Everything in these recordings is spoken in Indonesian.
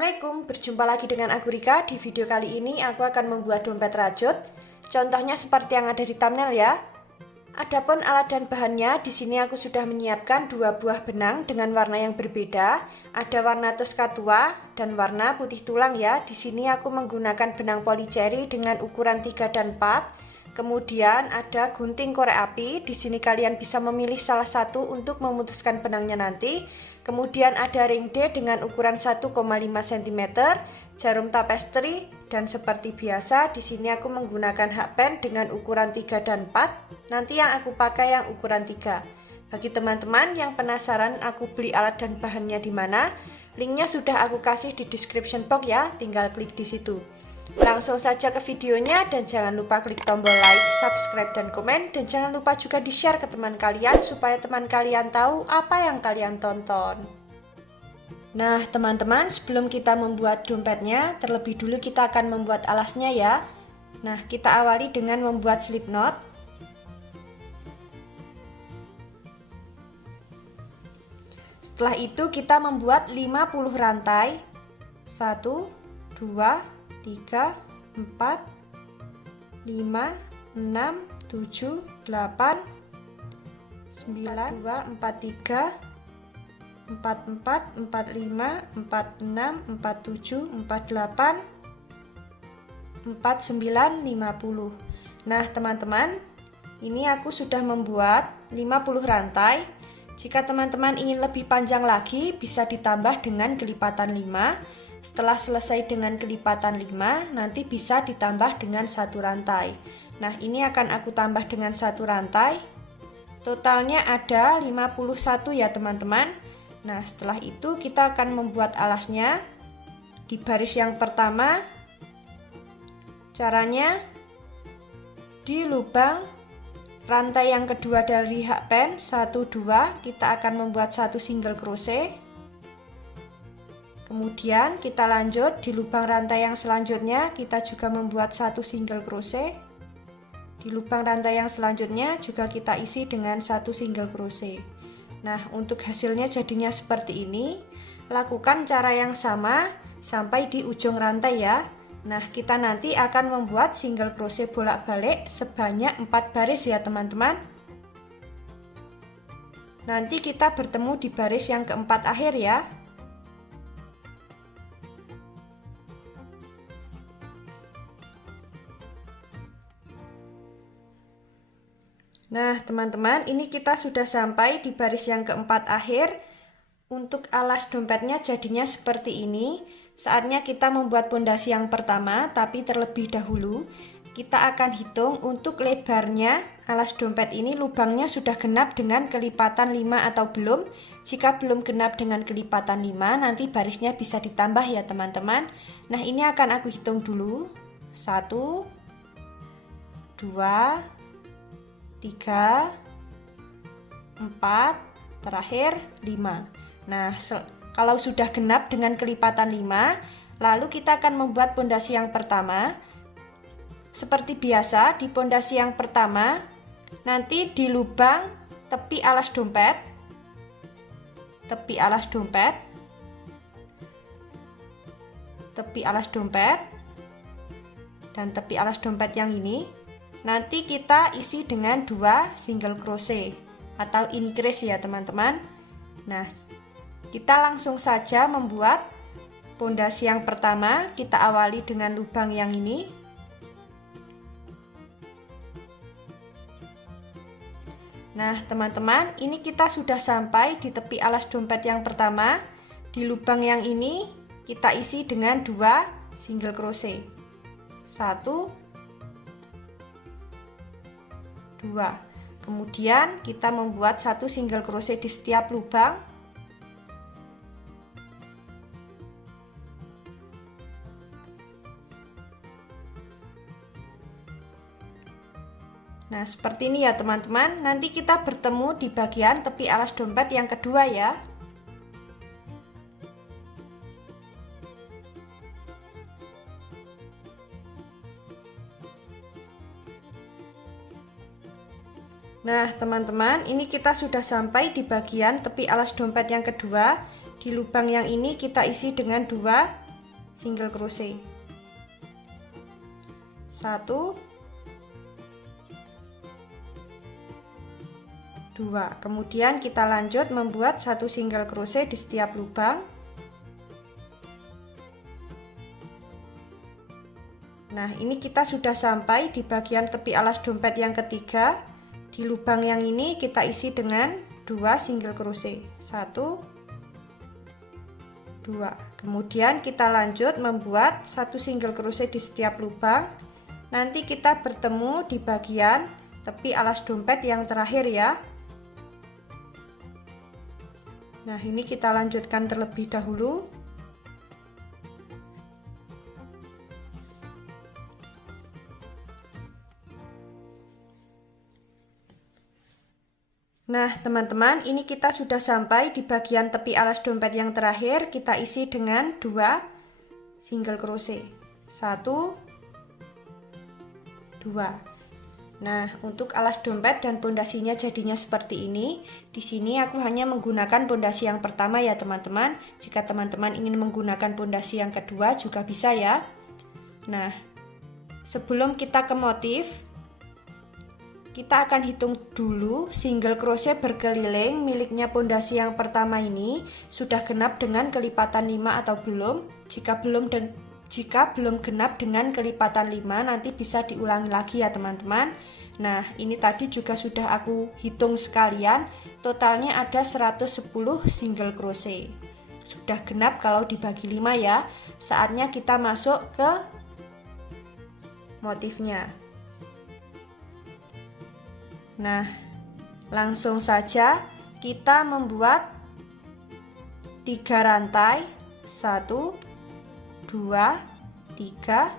Assalamualaikum, berjumpa lagi dengan aku Rika. Di video kali ini aku akan membuat dompet rajut. Contohnya seperti yang ada di thumbnail ya. Adapun alat dan bahannya, di sini aku sudah menyiapkan 2 buah benang dengan warna yang berbeda. Ada warna Tosca tua dan warna putih tulang ya. Di sini aku menggunakan benang polycherry dengan ukuran 3 dan 4. Kemudian ada gunting korek api. Di sini kalian bisa memilih salah satu untuk memutuskan benangnya nanti. Kemudian ada ring D dengan ukuran 1,5 cm, jarum tapestry, dan seperti biasa di sini aku menggunakan hakpen dengan ukuran 3 dan 4. Nanti yang aku pakai yang ukuran 3. Bagi teman-teman yang penasaran aku beli alat dan bahannya di mana, linknya sudah aku kasih di description box ya, tinggal klik di situ. Langsung saja ke videonya dan jangan lupa klik tombol like, subscribe, dan komen. Dan jangan lupa juga di-share ke teman kalian supaya teman kalian tahu apa yang kalian tonton. Nah teman-teman, sebelum kita membuat dompetnya, terlebih dulu kita akan membuat alasnya ya. Nah kita awali dengan membuat slip knot. Setelah itu kita membuat 50 rantai. 1, 2, 3, 4, 5, 6, 7, 8, 9, 2, 4, 3, 4, 5, 4, 6, 4, 7, 4, 8, 4, 9, 50. Nah teman-teman, ini aku sudah membuat 50 rantai. Jika teman-teman ingin lebih panjang lagi, bisa ditambah dengan kelipatan 5. Setelah selesai dengan kelipatan 5, nanti bisa ditambah dengan 1 rantai. Nah ini akan aku tambah dengan 1 rantai. Totalnya ada 51 ya teman-teman. Nah setelah itu kita akan membuat alasnya. Di baris yang pertama, caranya di lubang rantai yang kedua dari hakpen 1, 2, kita akan membuat 1 single crochet. Kemudian kita lanjut di lubang rantai yang selanjutnya, kita juga membuat 1 single crochet. Di lubang rantai yang selanjutnya juga kita isi dengan 1 single crochet. Nah untuk hasilnya jadinya seperti ini. Lakukan cara yang sama sampai di ujung rantai ya. Nah kita nanti akan membuat single crochet bolak-balik sebanyak 4 baris ya teman-teman. Nanti kita bertemu di baris yang keempat akhir ya. Nah teman-teman, ini kita sudah sampai di baris yang keempat akhir. Untuk alas dompetnya jadinya seperti ini. Saatnya kita membuat pondasi yang pertama, tapi terlebih dahulu kita akan hitung untuk lebarnya alas dompet ini. Lubangnya sudah genap dengan kelipatan 5 atau belum. Jika belum genap dengan kelipatan 5, nanti barisnya bisa ditambah ya teman-teman. Nah ini akan aku hitung dulu. 1, 2, 3, 4, terakhir 5. Nah kalau sudah genap dengan kelipatan 5, lalu kita akan membuat pondasi yang pertama. Seperti biasa di pondasi yang pertama, nanti di lubang tepi alas dompet, tepi alas dompet, tepi alas dompet, dan tepi alas dompet yang ini, nanti kita isi dengan 2 single crochet atau increase ya teman-teman. Nah kita langsung saja membuat pondasi yang pertama. Kita awali dengan lubang yang ini. Nah teman-teman, ini kita sudah sampai di tepi alas dompet yang pertama. Di lubang yang ini kita isi dengan 2 single crochet. 1, 2. Kemudian kita membuat 1 single crochet di setiap lubang. Nah seperti ini ya teman-teman. Nanti kita bertemu di bagian tepi alas dompet yang kedua ya. Nah teman-teman, ini kita sudah sampai di bagian tepi alas dompet yang kedua. Di lubang yang ini kita isi dengan 2 single crochet. 1 2. Kemudian kita lanjut membuat 1 single crochet di setiap lubang. Nah, ini kita sudah sampai di bagian tepi alas dompet yang ketiga. Di lubang yang ini kita isi dengan 2 single crochet. 1 2. Kemudian kita lanjut membuat 1 single crochet di setiap lubang. Nanti kita bertemu di bagian tepi alas dompet yang terakhir ya. Nah, ini kita lanjutkan terlebih dahulu. Nah, teman-teman, ini kita sudah sampai di bagian tepi alas dompet yang terakhir. Kita isi dengan 2 single crochet. 1 2. Nah, untuk alas dompet dan pondasinya jadinya seperti ini. Di sini aku hanya menggunakan pondasi yang pertama ya, teman-teman. Jika teman-teman ingin menggunakan pondasi yang kedua juga bisa ya. Nah, sebelum kita ke motif, kita akan hitung dulu single crochet berkeliling miliknya pondasi yang pertama ini sudah genap dengan kelipatan 5 atau belum. Jika belum genap dengan kelipatan 5, nanti bisa diulangi lagi ya teman-teman. Nah, ini tadi juga sudah aku hitung sekalian, totalnya ada 110 single crochet. Sudah genap kalau dibagi 5 ya. Saatnya kita masuk ke motifnya. Nah, langsung saja kita membuat 3 rantai. 1 2 3.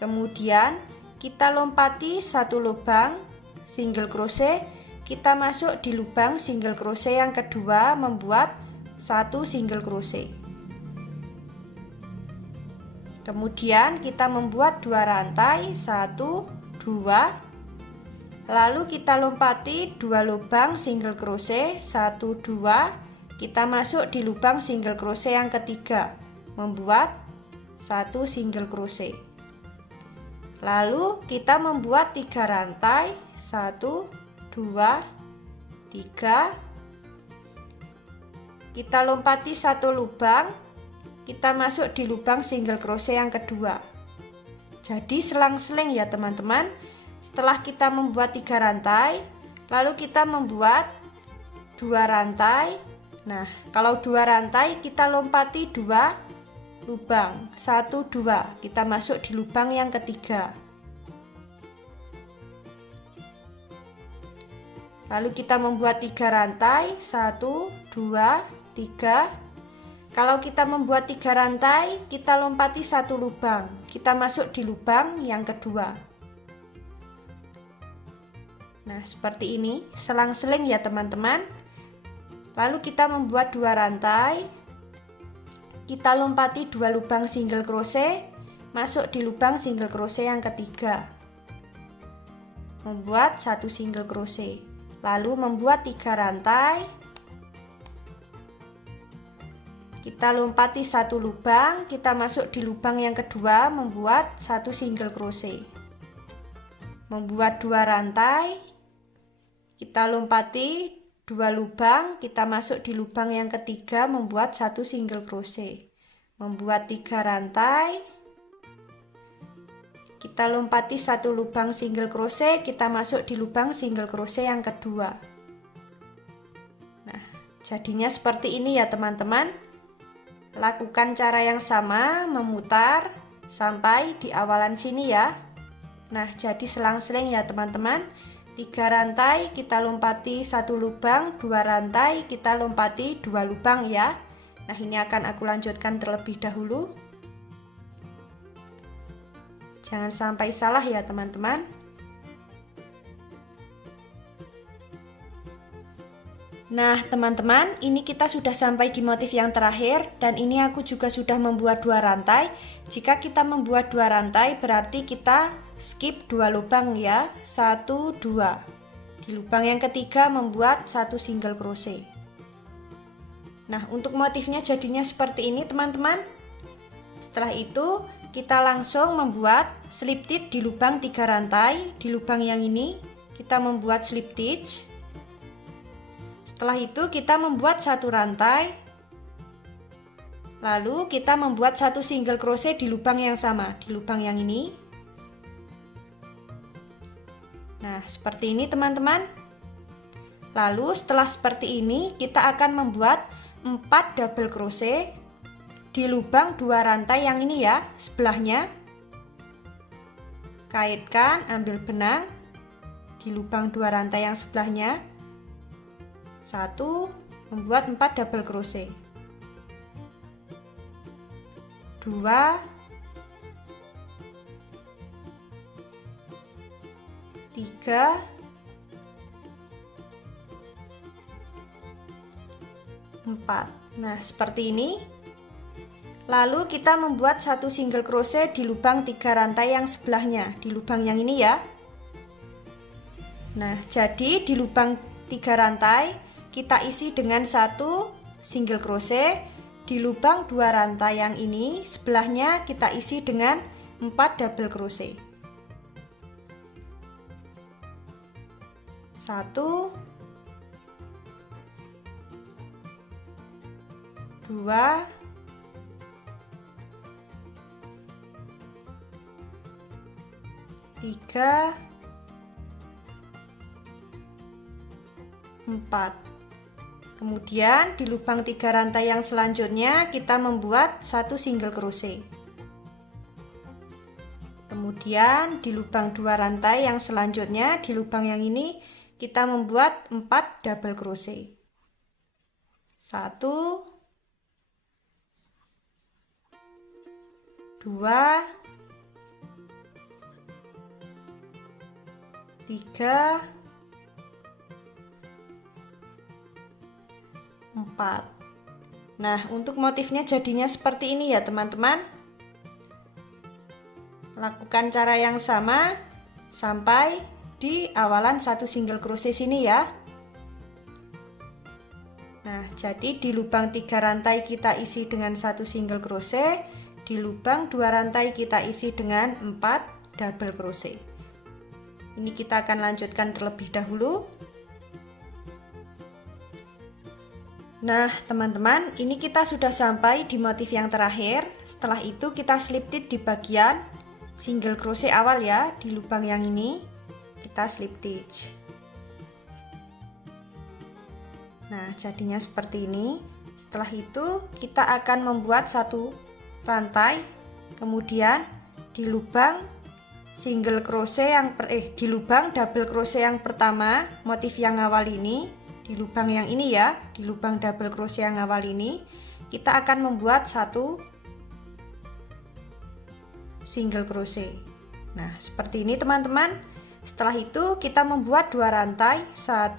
Kemudian kita lompati 1 lubang single crochet, kita masuk di lubang single crochet yang kedua membuat 1 single crochet. Kemudian kita membuat 2 rantai, 1 2. Lalu kita lompati 2 lubang single crochet, 1 2. Kita masuk di lubang single crochet yang ketiga membuat 1 single crochet. Lalu kita membuat 3 rantai, 1 2 3. Kita lompati 1 lubang, kita masuk di lubang single crochet yang kedua. Jadi selang-seling ya teman-teman. Setelah kita membuat 3 rantai, lalu kita membuat 2 rantai. Nah, kalau 2 rantai kita lompati 2 lubang, 1 2. Kita masuk di lubang yang ketiga. Lalu kita membuat 3 rantai, 1 2 3. Kalau kita membuat 3 rantai, kita lompati 1 lubang. Kita masuk di lubang yang kedua. Nah, seperti ini, selang-seling ya teman-teman. Lalu kita membuat 2 rantai. Kita lompati 2 lubang single crochet, masuk di lubang single crochet yang ketiga. Membuat 1 single crochet. Lalu membuat 3 rantai. Kita lompati 1 lubang, kita masuk di lubang yang kedua, membuat 1 single crochet. Membuat 2 rantai. Kita lompati 2 lubang, kita masuk di lubang yang ketiga, membuat 1 single crochet. Membuat 3 rantai. Kita lompati 1 lubang single crochet, kita masuk di lubang single crochet yang kedua. Nah, jadinya seperti ini ya teman-teman. Lakukan cara yang sama, memutar sampai di awalan sini ya. Nah, jadi selang-seling ya teman-teman. 3 rantai kita lompati 1 lubang, 2 rantai kita lompati 2 lubang ya. Nah, ini akan aku lanjutkan terlebih dahulu. Jangan sampai salah ya teman-teman. Nah teman-teman, ini kita sudah sampai di motif yang terakhir, dan ini aku juga sudah membuat 2 rantai. Jika kita membuat 2 rantai berarti kita skip 2 lubang ya, 1 2. Di lubang yang ketiga membuat 1 single crochet. Nah, untuk motifnya jadinya seperti ini teman-teman. Setelah itu kita langsung membuat slip stitch di lubang 3 rantai. Di lubang yang ini kita membuat slip stitch. Setelah itu kita membuat 1 rantai. Lalu kita membuat 1 single crochet di lubang yang sama, di lubang yang ini. Nah, seperti ini teman-teman. Lalu setelah seperti ini kita akan membuat 4 double crochet di lubang 2 rantai yang ini ya, sebelahnya. Kaitkan, ambil benang di lubang 2 rantai yang sebelahnya. 1, membuat 4 double crochet. 2, 3, 4. Nah, seperti ini. Lalu kita membuat 1 single crochet di lubang 3 rantai yang sebelahnya, di lubang yang ini ya. Nah, jadi di lubang 3 rantai kita isi dengan 1 single crochet. Di lubang 2 rantai yang ini sebelahnya kita isi dengan 4 double crochet. 1, 2, 3, 4. Kemudian di lubang 3 rantai yang selanjutnya kita membuat 1 single crochet. Kemudian di lubang 2 rantai yang selanjutnya, di lubang yang ini kita membuat 4 double crochet. 1, 2, 3, 4. Nah, untuk motifnya jadinya seperti ini ya teman-teman. Lakukan cara yang sama sampai di awalan 1 single crochet sini ya. Nah, jadi di lubang 3 rantai kita isi dengan 1 single crochet, di lubang 2 rantai kita isi dengan 4 double crochet. Ini kita akan lanjutkan terlebih dahulu. Nah, teman-teman, ini kita sudah sampai di motif yang terakhir. Setelah itu kita slip stitch di bagian single crochet awal ya, di lubang yang ini kita slip stitch. Nah, jadinya seperti ini. Setelah itu kita akan membuat 1 rantai, kemudian di lubang single crochet yang di lubang double crochet yang pertama, motif yang awal ini, di lubang yang ini ya, di lubang double crochet yang awal ini kita akan membuat 1 single crochet. Nah, seperti ini teman-teman. Setelah itu kita membuat 2 rantai, 1,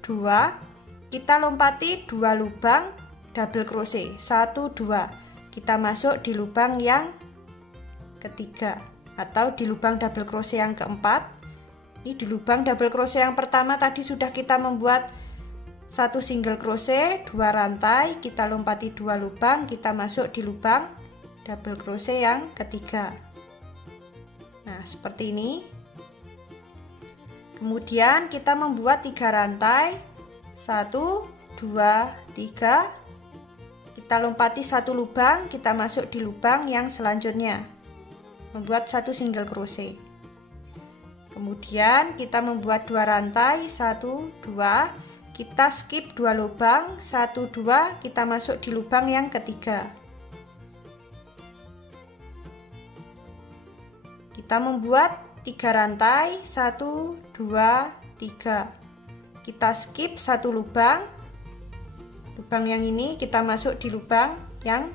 2, kita lompati 2 lubang double crochet, 1, 2, kita masuk di lubang yang ketiga atau di lubang double crochet yang keempat. Ini di lubang double crochet yang pertama tadi sudah kita membuat 1 single crochet, 2 rantai, kita lompati 2 lubang, kita masuk di lubang double crochet yang ketiga. Nah, seperti ini. Kemudian kita membuat 3 rantai, 1, 2, 3, kita lompati 1 lubang, kita masuk di lubang yang selanjutnya, membuat 1 single crochet. Kemudian kita membuat 2 rantai, 1, 2, kita skip 2 lubang, 1, 2, kita masuk di lubang yang ketiga. Kita membuat 3 rantai, 1, 2, 3, kita skip 1 lubang, lubang yang ini kita masuk di lubang yang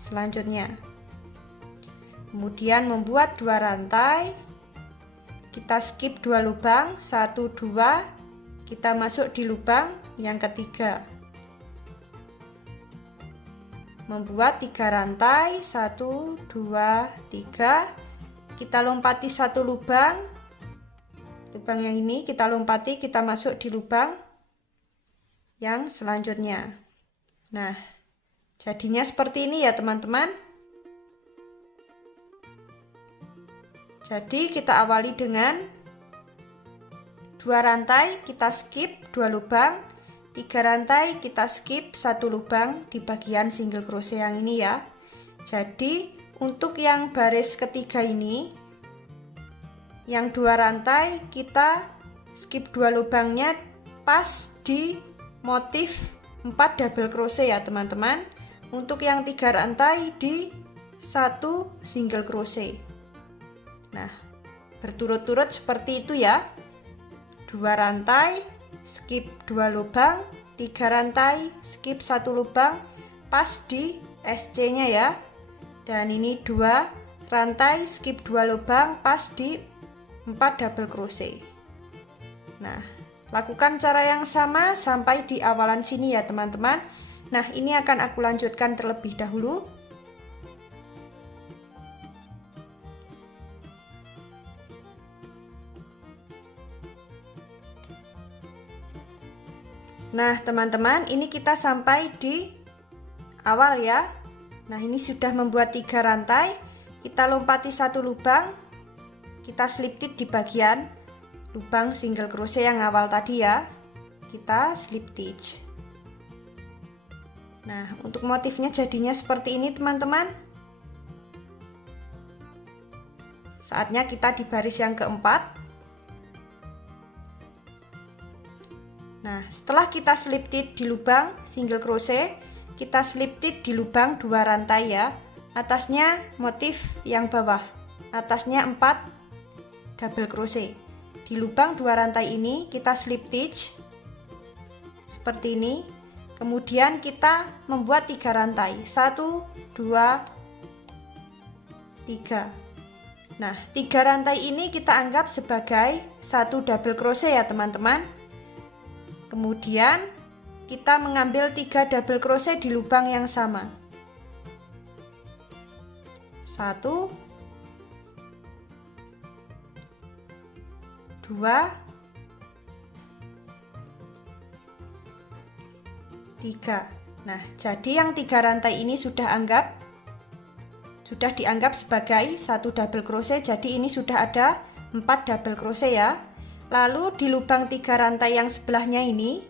selanjutnya. Kemudian membuat 2 rantai, kita skip 2 lubang, 1, 2, kita masuk di lubang yang ketiga. Membuat 3 rantai, 1, 2, 3, kita lompati 1 lubang, lubang yang ini kita lompati, kita masuk di lubang yang selanjutnya. Nah, jadinya seperti ini ya teman-teman. Jadi kita awali dengan 2 rantai, kita skip 2 lubang, 3 rantai, kita skip 1 lubang di bagian single crochet yang ini ya. Jadi untuk yang baris ketiga ini, yang 2 rantai kita skip 2 lubangnya pas di motif 4 double crochet ya teman-teman. Untuk yang 3 rantai di 1 single crochet. Nah, berturut-turut seperti itu ya. 2 rantai, skip 2 lubang, 3 rantai, skip 1 lubang, pas di SC-nya ya. Dan ini 2 rantai, skip 2 lubang, pas di 4 double crochet. Nah, lakukan cara yang sama sampai di awalan sini ya teman-teman. Nah, ini akan aku lanjutkan terlebih dahulu. Nah teman-teman, ini kita sampai di awal ya. Nah ini sudah membuat 3 rantai. Kita lompati 1 lubang, kita slip stitch di bagian lubang single crochet yang awal tadi ya. Kita slip stitch. Nah untuk motifnya jadinya seperti ini teman-teman. Saatnya kita di baris yang keempat. Nah, setelah kita slip stitch di lubang single crochet, kita slip stitch di lubang 2 rantai ya. Atasnya motif yang bawah, atasnya 4 double crochet. Di lubang 2 rantai ini kita slip stitch seperti ini. Kemudian kita membuat 3 rantai, 1, 2, 3. Nah, 3 rantai ini kita anggap sebagai 1 double crochet ya teman-teman. Kemudian kita mengambil 3 double crochet di lubang yang sama. 1, 2, 3. Nah, jadi yang 3 rantai ini sudah dianggap sebagai 1 double crochet. Jadi ini sudah ada 4 double crochet ya. Lalu di lubang 3 rantai yang sebelahnya ini,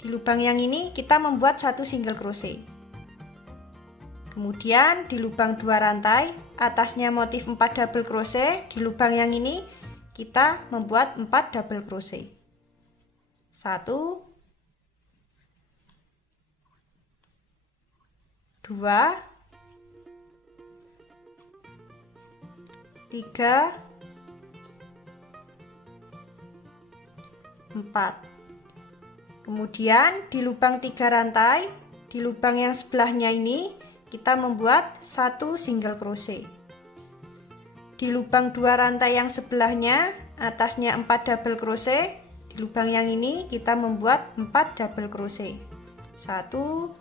di lubang yang ini kita membuat 1 single crochet. Kemudian di lubang 2 rantai, atasnya motif 4 double crochet, di lubang yang ini kita membuat 4 double crochet. 1, 2, 3, 4. Kemudian di lubang 3 rantai, di lubang yang sebelahnya ini kita membuat 1 single crochet. Di lubang 2 rantai yang sebelahnya, atasnya 4 double crochet, di lubang yang ini kita membuat 4 double crochet. 1,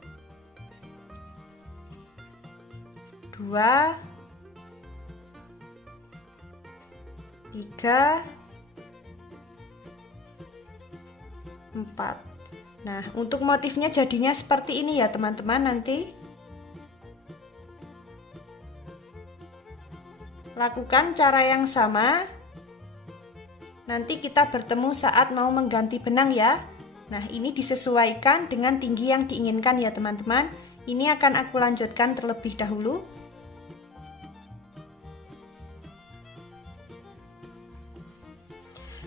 2, 3, 4. Nah, untuk motifnya jadinya seperti ini ya teman-teman. Nanti lakukan cara yang sama. Nanti kita bertemu saat mau mengganti benang ya. Nah, ini disesuaikan dengan tinggi yang diinginkan ya teman-teman. Ini akan aku lanjutkan terlebih dahulu.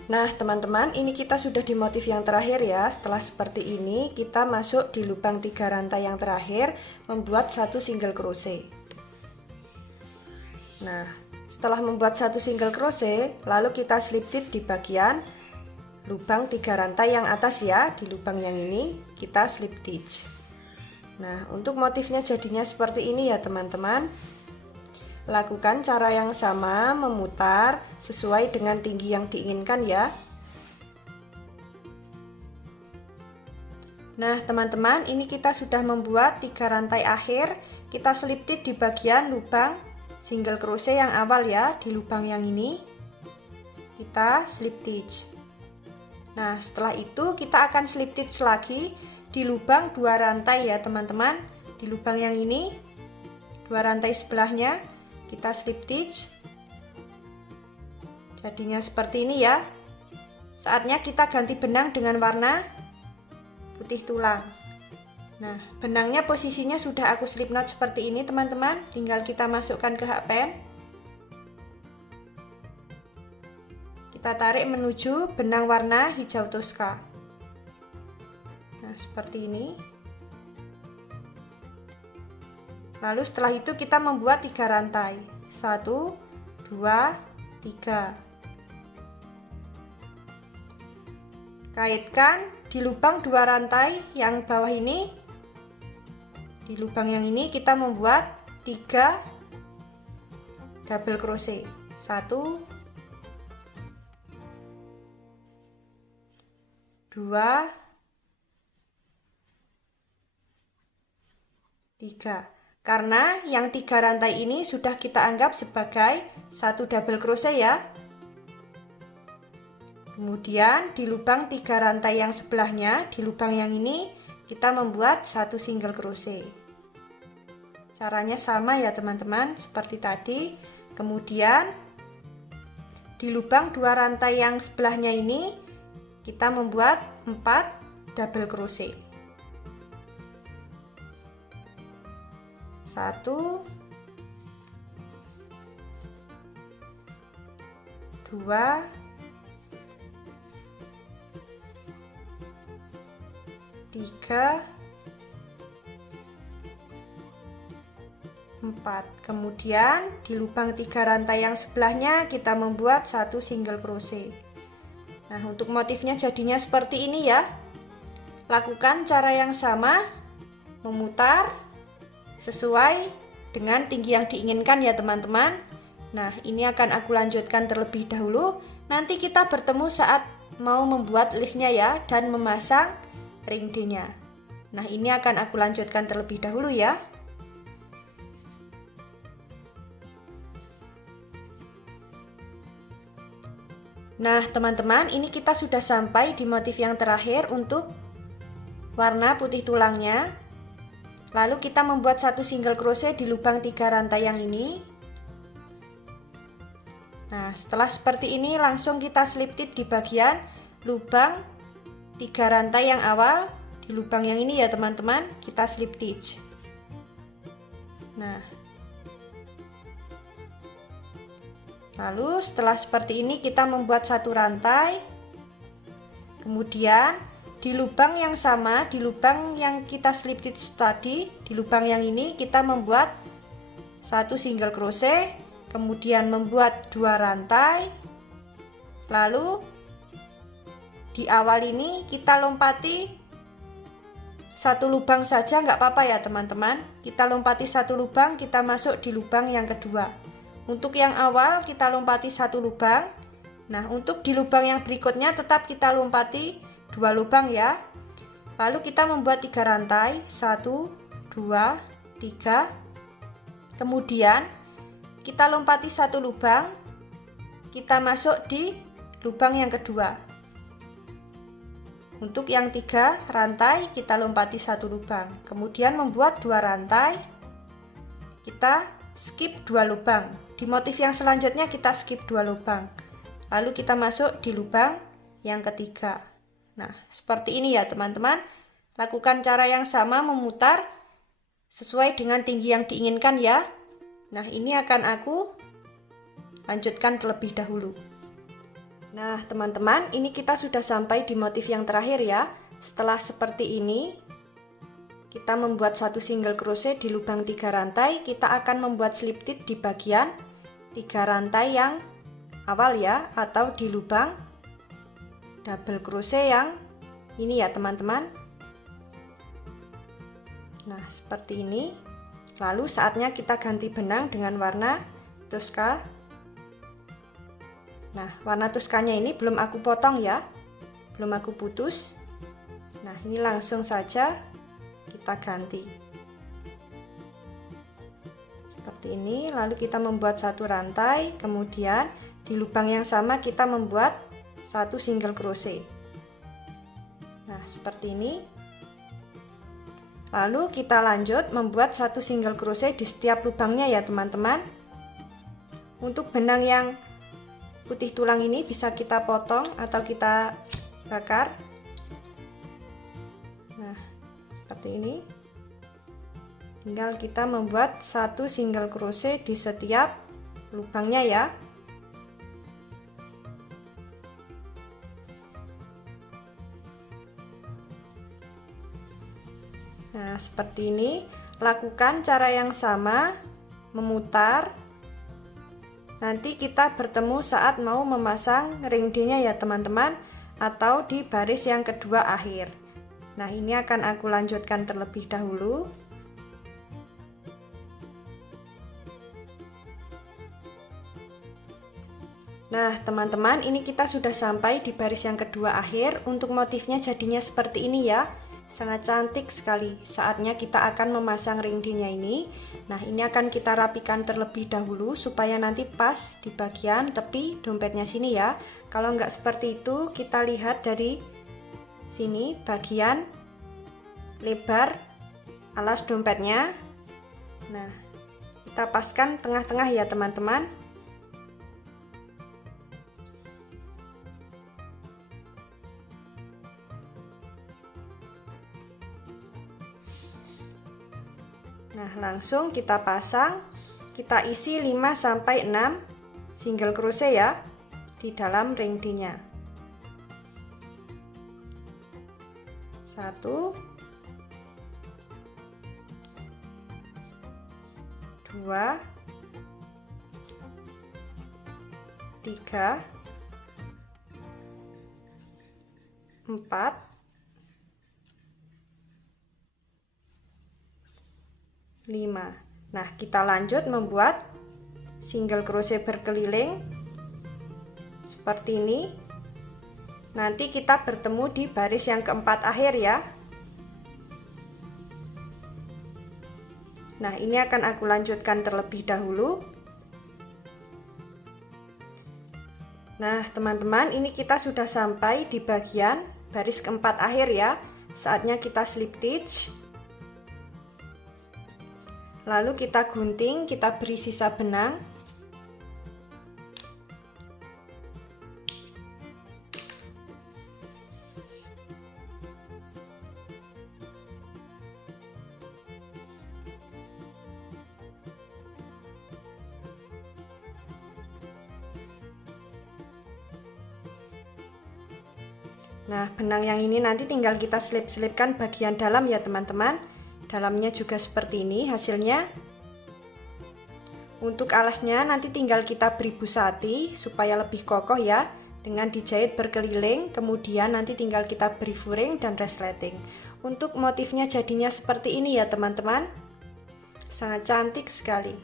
Nah teman-teman, ini kita sudah di motif yang terakhir ya. Setelah seperti ini kita masuk di lubang 3 rantai yang terakhir, membuat 1 single crochet. Nah setelah membuat 1 single crochet, lalu kita slip stitch di bagian lubang 3 rantai yang atas ya. Di lubang yang ini kita slip stitch. Nah untuk motifnya jadinya seperti ini ya teman-teman. Lakukan cara yang sama, memutar sesuai dengan tinggi yang diinginkan ya. Nah teman-teman, ini kita sudah membuat 3 rantai akhir. Kita slip stitch di bagian lubang single crochet yang awal ya. Di lubang yang ini kita slip stitch. Nah setelah itu kita akan slip stitch lagi di lubang 2 rantai ya teman-teman. Di lubang yang ini 2 rantai sebelahnya kita slip stitch. Jadinya seperti ini ya. Saatnya kita ganti benang dengan warna putih tulang. Nah, benangnya posisinya sudah aku slip knot seperti ini teman-teman. Tinggal kita masukkan ke hakpen. Kita tarik menuju benang warna hijau Tosca. Nah, seperti ini. Lalu setelah itu kita membuat 3 rantai. 1, 2, 3. Kaitkan di lubang 2 rantai yang bawah ini. Di lubang yang ini kita membuat 3 double crochet. 1, 2, 3. Karena yang 3 rantai ini sudah kita anggap sebagai 1 double crochet ya. Kemudian di lubang 3 rantai yang sebelahnya, di lubang yang ini kita membuat 1 single crochet. Caranya sama ya teman-teman, seperti tadi. Kemudian di lubang 2 rantai yang sebelahnya ini kita membuat 4 double crochet. 1, 2, 3, 4. Kemudian di lubang 3 rantai yang sebelahnya kita membuat 1 single crochet. Nah, untuk motifnya jadinya seperti ini ya. Lakukan cara yang sama, memutar sesuai dengan tinggi yang diinginkan ya teman-teman. Nah, ini akan aku lanjutkan terlebih dahulu. Nanti kita bertemu saat mau membuat listnya ya, dan memasang ring D-nya. Nah, ini akan aku lanjutkan terlebih dahulu ya. Nah, teman-teman, ini kita sudah sampai di motif yang terakhir untuk warna putih tulangnya. Lalu kita membuat 1 single crochet di lubang 3 rantai yang ini. Nah, setelah seperti ini langsung kita slip knot di bagian lubang 3 rantai yang awal. Di lubang yang ini ya teman-teman, kita slip stitch. Nah, lalu setelah seperti ini kita membuat 1 rantai. Kemudian di lubang yang sama, di lubang yang kita slip stitch tadi, di lubang yang ini kita membuat 1 single crochet, kemudian membuat 2 rantai. Lalu di awal ini kita lompati 1 lubang saja, nggak apa-apa ya teman-teman. Kita lompati 1 lubang, kita masuk di lubang yang kedua. Untuk yang awal kita lompati 1 lubang. Nah, untuk di lubang yang berikutnya tetap kita lompati 2 lubang ya. Lalu kita membuat 3 rantai, 1, 2, 3. Kemudian kita lompati 1 lubang, kita masuk di lubang yang kedua. Untuk yang 3 rantai kita lompati 1 lubang, kemudian membuat 2 rantai, kita skip 2 lubang. Di motif yang selanjutnya kita skip 2 lubang, lalu kita masuk di lubang yang ketiga. Nah, seperti ini ya teman-teman. Lakukan cara yang sama, memutar sesuai dengan tinggi yang diinginkan ya. Nah, ini akan aku lanjutkan terlebih dahulu. Nah teman-teman, ini kita sudah sampai di motif yang terakhir ya. Setelah seperti ini, kita membuat 1 single crochet di lubang 3 rantai. Kita akan membuat slip knot di bagian 3 rantai yang awal ya, atau di lubang double crochet yang ini ya teman-teman. Nah, seperti ini. Lalu saatnya kita ganti benang dengan warna Tosca. Nah, warna Toscanya ini belum aku potong ya, belum aku putus. Nah, ini langsung saja kita ganti seperti ini. Lalu kita membuat 1 rantai, kemudian di lubang yang sama kita membuat 1 single crochet. Nah, seperti ini. Lalu kita lanjut membuat 1 single crochet di setiap lubangnya ya teman-teman. Untuk benang yang putih tulang ini bisa kita potong atau kita bakar. Nah, seperti ini. Tinggal kita membuat satu single crochet di setiap lubangnya ya. Nah, seperti ini. Lakukan cara yang sama, memutar. Nanti kita bertemu saat mau memasang ring D-nya ya teman-teman, atau di baris yang kedua akhir. Nah, ini akan aku lanjutkan terlebih dahulu. Nah, teman-teman, ini kita sudah sampai di baris yang kedua akhir. Untuk motifnya jadinya seperti ini ya. Sangat cantik sekali. Saatnya kita akan memasang ring D-nya ini. Nah, ini akan kita rapikan terlebih dahulu supaya nanti pas di bagian tepi dompetnya sini ya. Kalau nggak seperti itu, kita lihat dari sini bagian lebar alas dompetnya. Nah, kita paskan tengah-tengah ya teman-teman. Nah, langsung kita pasang, kita isi 5-6 single crochet ya di dalam ring D-nya. 1 2 3 4 5. Nah, kita lanjut membuat single crochet berkeliling seperti ini. Nanti kita bertemu di baris yang keempat akhir ya. Nah, ini akan aku lanjutkan terlebih dahulu. Nah, teman-teman, ini kita sudah sampai di bagian baris keempat akhir ya. Saatnya kita slip stitch. Lalu kita gunting, kita beri sisa benang. Nah, benang yang ini nanti tinggal kita selip-selipkan bagian dalam ya teman-teman. Dalamnya juga seperti ini hasilnya. Untuk alasnya nanti tinggal kita beri busati supaya lebih kokoh ya, dengan dijahit berkeliling, kemudian nanti tinggal kita beri furing dan resleting. Untuk motifnya jadinya seperti ini ya teman-teman. Sangat cantik sekali.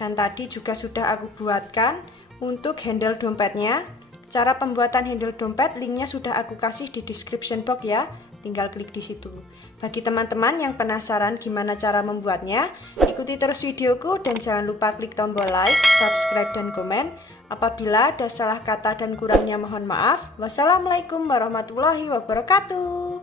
Dan tadi juga sudah aku buatkan untuk handle dompetnya. Cara pembuatan handle dompet linknya sudah aku kasih di description box ya. Tinggal klik di situ. Bagi teman-teman yang penasaran gimana cara membuatnya, ikuti terus videoku dan jangan lupa klik tombol like, subscribe, dan komen. Apabila ada salah kata dan kurangnya mohon maaf. Wassalamualaikum warahmatullahi wabarakatuh.